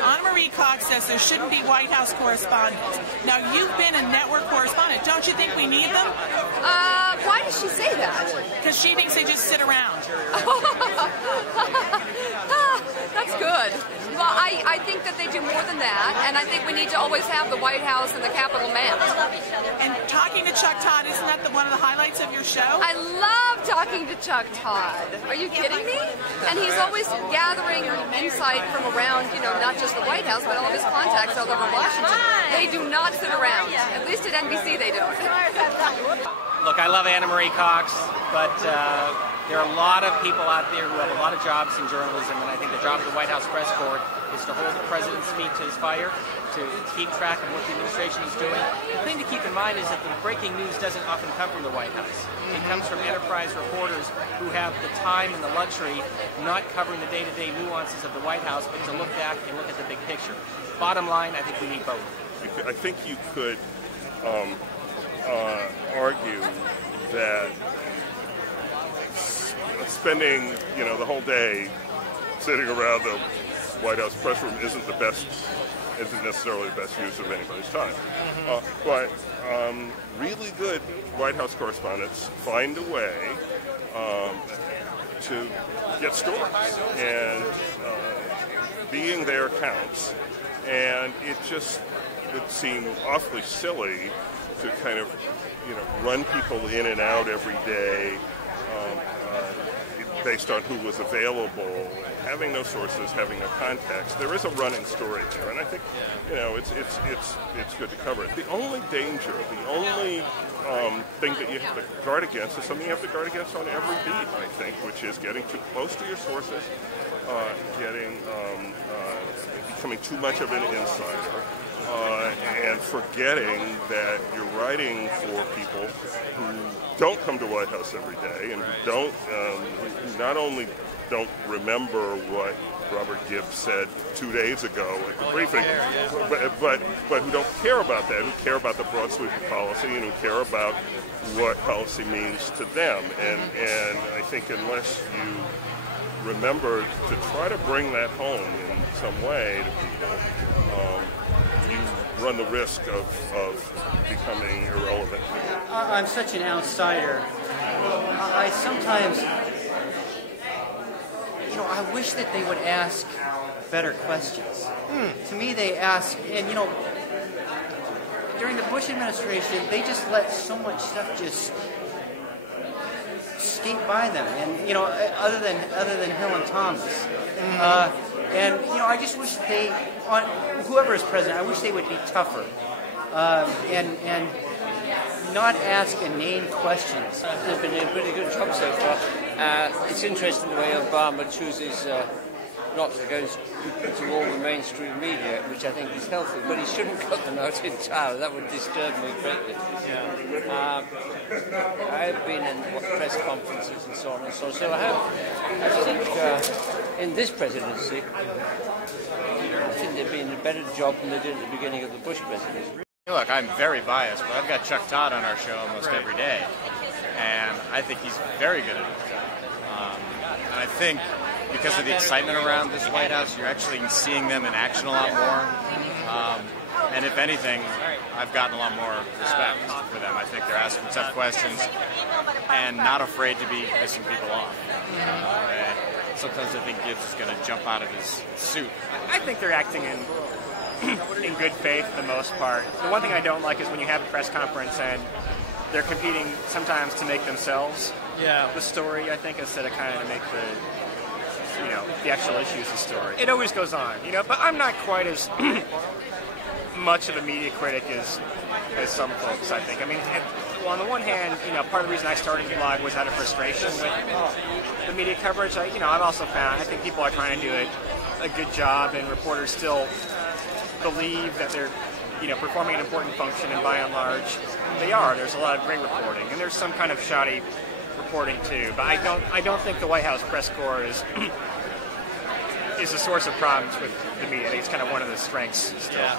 Anna-Marie Cox says there shouldn't be White House correspondents. Now, you've been a network correspondent. Don't you think we need them? Why does she say that? Because she thinks they just sit around. That's good. Well, I think that they do more than that, and I think we need to always have the White House and the Capitol mapped. And talking to Chuck Todd, isn't that one of the highlights of your show? I love talking to Chuck Todd. Are you kidding me? And he's always gathering insight from around, not just the White House, but all of his contacts all over Washington. They do not sit around. At least at NBC they don't. Look, I love Anna-Marie Cox, but there are a lot of people out there who have a lot of jobs in journalism, and I think the job of the White House press corps is to hold the president's feet to his fire, to keep track of what the administration is doing. The thing to keep in mind is that the breaking news doesn't often come from the White House. It comes from enterprise reporters who have the time and the luxury not covering the day-to-day nuances of the White House, but to look back and look at the big picture. Bottom line, I think we need both. I think you could argue that spending, the whole day sitting around the White House press room isn't necessarily the best use of anybody's time. But really good White House correspondents find a way to get stories, and being there counts. And it just would seem awfully silly to kind of, run people in and out every day based on who was available, having no sources, having no context. There is a running story there, and I think, it's good to cover it. The only danger, the only thing that you have to guard against is something you have to guard against on every beat, I think, which is getting too close to your sources, becoming too much of an insider. And forgetting that you're writing for people who don't come to White House every day, and who not only don't remember what Robert Gibbs said 2 days ago at the briefing, but who don't care about that, who care about the broad sweep of policy, and who care about what policy means to them. And I think unless you remember to try to bring that home in some way to people, you run the risk of becoming irrelevant. I'm such an outsider. I sometimes, I wish that they would ask better questions. To me, they ask, and during the Bush administration, they just let so much stuff just skate by them, and other than Hill and Thomas. And I just wish they, on whoever is president, I wish they would be tougher and not ask inane questions. They've been doing a pretty good job so far. It's interesting the way Obama chooses not to go to all the mainstream media, which I think is healthy, but he shouldn't cut them out entirely. That would disturb me greatly. Yeah. I've been in press conferences and so on and so on. So I think in this presidency, I think they've been a better job than they did at the beginning of the Bush presidency. Look, I'm very biased, but I've got Chuck Todd on our show almost every day, and I think he's very good at his job. And I think because of the excitement around this White House, you're actually seeing them in action a lot more. And if anything, I've gotten a lot more respect for them. I think they're asking tough questions and not afraid to be pissing people off. Sometimes I think Gibbs is going to jump out of his suit. I think they're acting in good faith for the most part. The one thing I don't like is when you have a press conference and they're competing sometimes to make themselves the story, I think, instead of kind of to make the actual issues the story. It always goes on, but I'm not quite as much of a media critic as some folks, I think. I mean, on the one hand, part of the reason I started the blog was out of frustration with the media coverage. I've also found, I think people are trying to do a good job, and reporters still believe that they're, performing an important function, and by and large, they are. There's a lot of great reporting, and there's some kind of shoddy reporting too. But I don't think the White House press corps is a source of problems with the media. I think it's kind of one of the strengths still. Yeah.